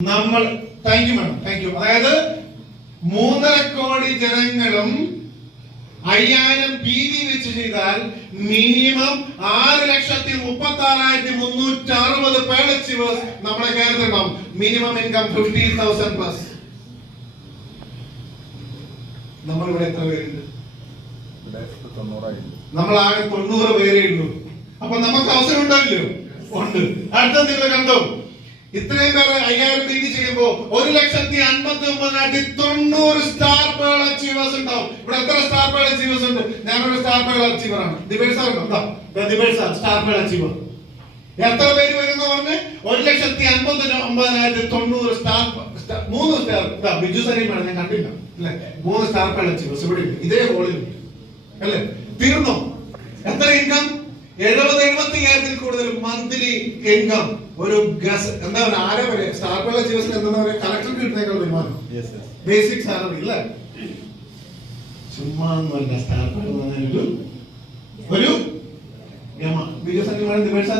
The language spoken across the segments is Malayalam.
നമ്മൾ താങ്ക് യു. അതായത് 3.5 കോടി ജനങ്ങളും 5000 PV വെച്ച് ചെയ്താൽ മിനിമം 6,36,360 പേർ അച്ചീവേഴ്സ് നമ്മുടെ കേരളത്തിലുണ്ടാവും. Minimum income 50,000 plus. നമ്മളിവിടെ എത്ര പേരുണ്ട്? നമ്മൾ ആകെ 90 പേരേ ഉള്ളൂ. അപ്പൊ നമുക്ക് അവസരം ഉണ്ടാവില്ലോ? ഉണ്ട്. അടുത്ത നിങ്ങൾ കണ്ടോ, ഇത്രയും പേര് 5000 PV ചെയ്യുമ്പോൾ 1,59,90 സ്റ്റാർ പേൾ അച്ചീവേഴ്സ് ഉണ്ടാവും. ഇവിടെ എത്ര സ്റ്റാർ പേൾ അച്ചീവേഴ്സ് ഉണ്ട്? ഞാനൊരു സ്റ്റാർ പേൾ അച്ചീവർ ആണ്. ദിബേഴ്സ് ഉണ്ടോ? ദിബേഴ്സ് സ്റ്റാർ പേൾ അച്ചീവർ. എത്ര പേര് വരുന്ന പറഞ്ഞ് 1,59,90 സ്റ്റാർ 3 സ്റ്റാർ. ബിജു സലീമാണ്, ഞാൻ കണ്ടില്ല അല്ലെ? 3 സ്റ്റാർ പേൾ അച്ചീവേഴ്സ് ഇവിടെ ഇതേ ഹോളിൽ അല്ലെ? തീർന്നോ? എത്ര ഇൻകം? 70-75,000 കൂടുതൽ മന്ത്ലി ഇൻകം. ഒരു ഗസ് എന്താ പറയുക, ആരെ വരെ സ്റ്റാർ പേൾ അച്ചീവേഴ്സിന് എന്താ പറയുക, കളക്ടർക്ക് കിട്ടുന്നേക്കാൾ വരുമാനം. ബേസിക് സാലറി ഇല്ലേ? ചുമ്മാ ഒന്നുമല്ല. സ്റ്റാർ പേൾ ഒരു ഗമ. ബിജു സലീമാണ് ദിബേഴ്സ്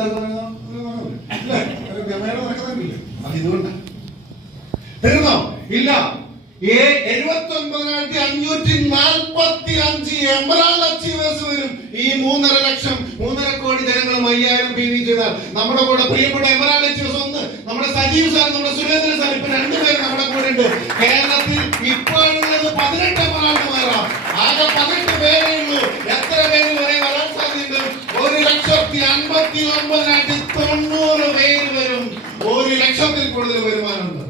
ഗമയുടെ നടക്കുന്നില്ല. അത് ഇതുകൊണ്ടാണ്. തീർന്നോ? ഇല്ല. 79,545 എമറാൾഡ് അച്ചീവേഴ്സ് വരും. ഈ 3.5 കോടി ജനങ്ങളും 5000 PV ചെയ്താൽ നമ്മുടെ കൂടെ പ്രിയപ്പെട്ട എമറാൾഡ് അച്ചീവേഴ്സ് ഒന്ന് നമ്മുടെ സജീവ് സാർ, നമ്മുടെ സുരേന്ദ്രൻ സാർ, ഇപ്പൊ 2 പേര് നമ്മുടെ കൂടെ ഉണ്ട്. കേരളത്തിൽ ഇപ്പോഴുള്ളത് 18 എമറാൾഡുമാരാണ്. ആകെ 18 പേരേ ഉള്ളൂ. എത്ര പേര് വരെ വരാൻ സാധ്യതയുണ്ട്? 1,59,90 പേര് വരും. 1,00,000 കൂടുതൽ വരുമാനമുണ്ട്.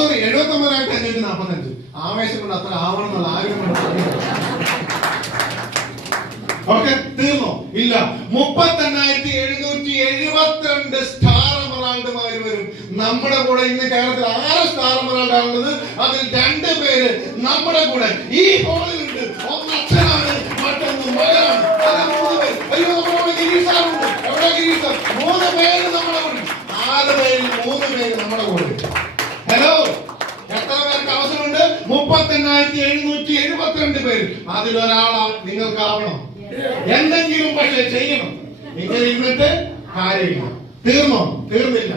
സോറി, 79,545. ആവേശം കൊണ്ട് അത്ര ആവണം എന്നുള്ള ആഗ്രഹം. ഓക്കെ, തീർന്നോ? ഇല്ല. 38,772 സ്റ്റാർ എമറാൾഡുമാർ വരും നമ്മുടെ കൂടെ. ഇന്ന് കേരളത്തിൽ 6 സ്റ്റാർ എമറാൾഡ് ആണുള്ളത്. അതിൽ 2 പേര് നമ്മുടെ കൂടെ ഈ ഹോളിലുണ്ട്. ഒന്ന് അച്ഛനാണ്, മറ്റൊന്ന് മകനാണ്. 3 പേര്. അയ്യോ, നമ്മുടെ ഗിരീഷാറുണ്ട്. എവിടെ ഗിരീഷ്? 3 പേര് നമ്മുടെ കൂടെ. 4 പേരിൽ 3 പേര് നമ്മുടെ കൂടെ. ഹലോ, എത്ര പേർക്ക് അവസരമുണ്ട്? 38,772 പേര്. അതിലൊരാളാ നിങ്ങൾക്കാവണം. എന്തെങ്കിലും പക്ഷെ ചെയ്യണം. ഇങ്ങനെ ഇരുന്നിട്ട് കാര്യമില്ല. തീർന്നോ? തീർന്നില്ല.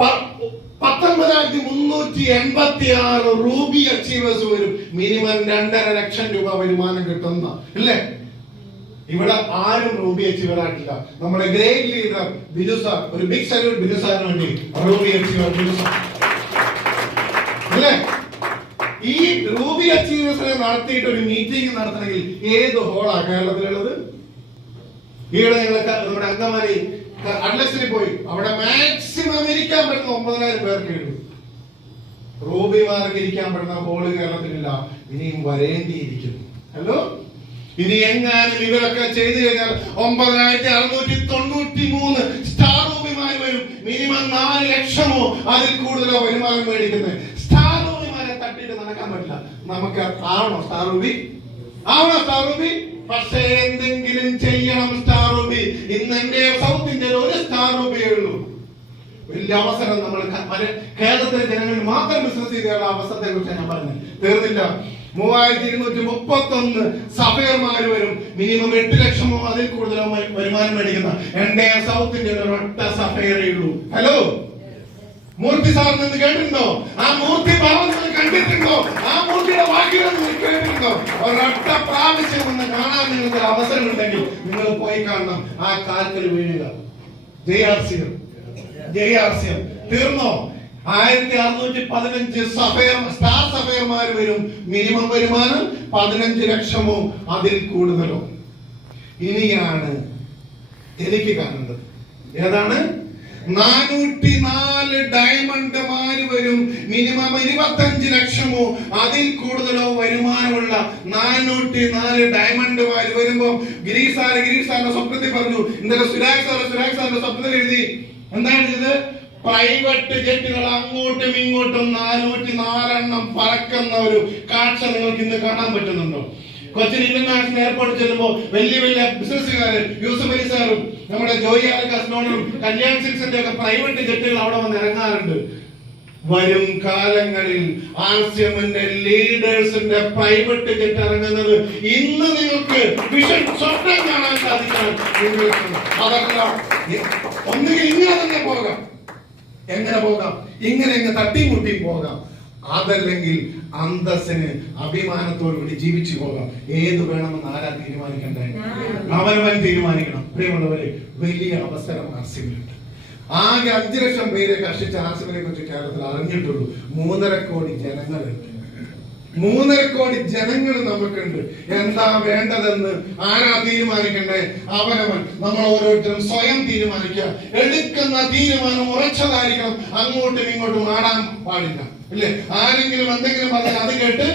19,386 റൂബി അച്ചീവേഴ്സ് വരും. മിനിമം 2.5 ലക്ഷം രൂപ വരുമാനം കിട്ടുന്ന അല്ലേ? ഇവിടെ ആരും റൂബി അച്ചീവർ ആയിട്ടില്ല. നമ്മുടെ ഗ്രേറ്റ് ലീഡർ ബിജു സാർ, ഒരു ബിഗ് സല്യൂട്ട് ബിജു സാറിന് വേണ്ടി. റൂബി അച്ചീവർ ബിജു സാർ അല്ലേ? ഈ റൂബി അച്ചീവേഴ്സിനെ നടത്തിയിട്ട് ഒരു മീറ്റിംഗ് നടത്തണമെങ്കിൽ ഏത് ഹോളാ കേരളത്തിലുള്ളത്? ഈയിടെ ഞങ്ങളൊക്കെ നമ്മുടെ അങ്കമാലി അഡ്ലക്സിൽ പോയി. അവിടെ മാക്സിമം ഇരിക്കാൻ പറ്റുന്ന 9,000 പേർക്ക് ഇടും. റൂബിമാർക്ക് ഇരിക്കാൻ പറ്റുന്ന ഹോള് കേരളത്തിലില്ല. ഇനിയും വരേണ്ടിയിരിക്കുന്നു. ഹലോ, ഇനി എങ്ങാനും ഇവരൊക്കെ ചെയ്തു കഴിഞ്ഞാൽ 9,693 സ്റ്റാർ റൂബിമാർ വരും. മിനിമം 4 ലക്ഷമോ അതിൽ കൂടുതലോ വരുമാനം മേടിക്കുന്നത്. സ്റ്റാർ റൂബിമാരെ തട്ടിയിട്ട് നടക്കാൻ പറ്റില്ല. നമുക്ക് ആവണോ സ്റ്റാർ റൂബി? ആവണോ സ്റ്റാർ റൂബി? പക്ഷേ എന്തെങ്കിലും ചെയ്യണം സ്റ്റാർ റൂബി. ഇന്ന് എന്റെ സൗത്ത് ഇന്ത്യയിൽ ഒരു സ്റ്റാർ റൂബിയേ ഉള്ളൂ. വലിയ അവസരം നമ്മൾ കേരളത്തിലെ ജനങ്ങളിൽ മാത്രം ബിസിനസ് ചെയ്തുള്ള അവസരത്തെ കുറിച്ച് ഞാൻ പറഞ്ഞു തീർന്നില്ല. 3,231 സഫയർമാര് വരും. മിനിമം 8 ലക്ഷമോ അതിൽ കൂടുതലോ വരുമാനം മേടിക്കുന്ന എന്റെ സൗത്ത് ഇന്ത്യയിൽ ഒരൊറ്റ സഫയറേ ഉള്ളൂ. ഹലോ, മൂർത്തി സാർ നിന്ന് കേട്ടിട്ടുണ്ടോ? ആ മൂർത്തി ഭാവം കണ്ടിട്ടുണ്ടോ? ആ മൂർത്തിയുടെ വാക്കുകൾ കേട്ടിട്ടുണ്ടോ? ഒരൊറ്റ പ്രാവശ്യം ഒന്ന് കാണാൻ നിങ്ങൾക്ക് അവസരം ഉണ്ടെങ്കിൽ നിങ്ങൾ പോയി കാണണം. ആ കാൽക്കൽ വീഴുക. JRCM തീർന്നോ? 1,615 സ്റ്റാർ സഫയർമാർ വരും. മിനിമം വരുമാനം 15 ലക്ഷമോ അതിൽ കൂടുതലോ. ഇനിയാണ് എനിക്ക് കാണേണ്ടത്. ഏതാണ്? 404 ഡയമണ്ട്മാര് വരും. മിനിമം 25 ലക്ഷമോ അതിൽ കൂടുതലോ വരുമാനമുള്ള 404 ഡയമണ്ട്മാര് വരുമ്പോ ഗിരീഷ് സാറിന്റെ സ്വപ്നത്തിൽ പറഞ്ഞു. ഇന്നലെ സുരാജ് സാറിന്റെ സ്വപ്നത്തിൽ എഴുതി. എന്താ എഴുതിയത്? പ്രൈവറ്റ് ജെറ്റുകൾ അങ്ങോട്ടും ഇങ്ങോട്ടും 404 പറക്കുന്ന ഒരു കാഴ്ച നിങ്ങൾക്ക് ഇന്ന് കാണാൻ പറ്റുന്നുണ്ടോ? കൊച്ചിൻ ഇന്റർനാഷണൽ എയർപോർട്ടിൽ ചെല്ലുമ്പോൾ വലിയ വലിയ ബിസിനസ്സുകാര് യൂസഫ് അലി സാറും നമ്മുടെ ജോയി ആൽക്കാസ്നോണും കല്യാൺ സിൽസിന്റെ ഒക്കെ പ്രൈവറ്റ് ജെറ്റുകൾ അവിടെ വന്ന് ഇറങ്ങാറുണ്ട്. വരും കാലങ്ങളിൽ ആർസിഎമ്മിന്റെ ലീഡേഴ്സിന്റെ പ്രൈവറ്റ് ജെറ്റ് ഇറങ്ങുന്നത് ഇന്ന് നിങ്ങൾക്ക് വിഷൻ സ്വപ്നം കാണാൻ സാധിക്കാൻ അതല്ല, ഒന്നുകിൽ ഇങ്ങനെ തന്നെ പോകാം. എങ്ങനെ പോകാം? ഇങ്ങനെ തട്ടിമുട്ടി പോകാം. അതല്ലെങ്കിൽ അന്തസ്സിന് അഭിമാനത്തോടുകൂടി ജീവിച്ചു പോകാം. ഏത് വേണമെന്ന് ആരാ തീരുമാനിക്കണ്ടേ? അവനവൻ തീരുമാനിക്കണം. പ്രിയമുള്ളവരെ, വലിയ അവസരം ആർസിഎമ്മിലുണ്ട്. ആകെ 5 ലക്ഷം പേരെ കർഷിച്ച ആർസിഎമ്മിനെ കുറിച്ച് കേരളത്തിൽ അറിഞ്ഞിട്ടുള്ളൂ. 3.5 കോടി ജനങ്ങളുണ്ട്. 3.5 കോടി ജനങ്ങൾ നമുക്കുണ്ട്. എന്താ വേണ്ടതെന്ന് ആരാ തീരുമാനിക്കണ്ടേ? അവനവൻ. നമ്മൾ ഓരോരുത്തരും സ്വയം തീരുമാനിക്കുക. എടുക്കുന്ന തീരുമാനം ഉറച്ചതായിരിക്കണം. അങ്ങോട്ടും ഇങ്ങോട്ടും ആടാൻ പാടില്ല. ഇല്ലേ? ആരെങ്കിലും എന്തെങ്കിലും പറഞ്ഞാൽ അത് കേട്ട്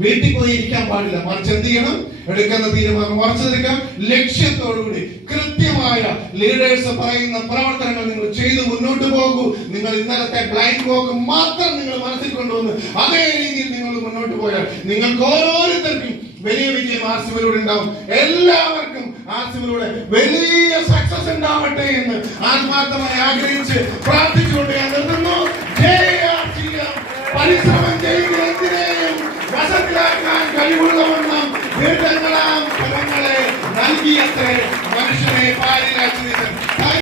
വീട്ടിൽ പോയി ഇരിക്കാൻ പാടില്ല. മറിച്ച് എന്ത് ചെയ്യണം? എടുക്കുന്ന തീരുമാനം ഉറച്ചെടുക്കാം. ലക്ഷ്യത്തോടുകൂടി കൃത്യമായ ലീഡേഴ്സ് പറയുന്ന പ്രവർത്തനങ്ങൾ നിങ്ങൾ ചെയ്ത് മുന്നോട്ട് പോകൂ. നിങ്ങൾ ഇന്നലത്തെ ബ്ലൈൻഡ് വോക്ക് മാത്രം നിങ്ങൾ മനസ്സിൽ കൊണ്ടുവന്ന് അതേ രീതിയിൽ നിങ്ങൾ മുന്നോട്ട് പോയാൽ നിങ്ങൾക്ക് ഓരോരുത്തർക്കും വലിയ വിജയം ആർസിഎമ്മിലൂടെ ഉണ്ടാവും. എല്ലാവർക്കും ആർസിഎമ്മിലൂടെ വലിയ സക്സസ് ഉണ്ടാവട്ടെ എന്ന് ആത്മാർത്ഥമായി ആഗ്രഹിച്ച് പ്രാർത്ഥിച്ചുകൊണ്ട് ഞാൻ നിർത്തുന്നു. പരിശ്രമം ചെയ്ത് എന്തിനേയും വശത്തിലാക്കാൻ കഴിവുള്ളവണ്ണം ദീർഘങ്ങളാം ഫലങ്ങളെ നൽകിയത്രേ മനുഷ്യനെ പാലിലാക്കി.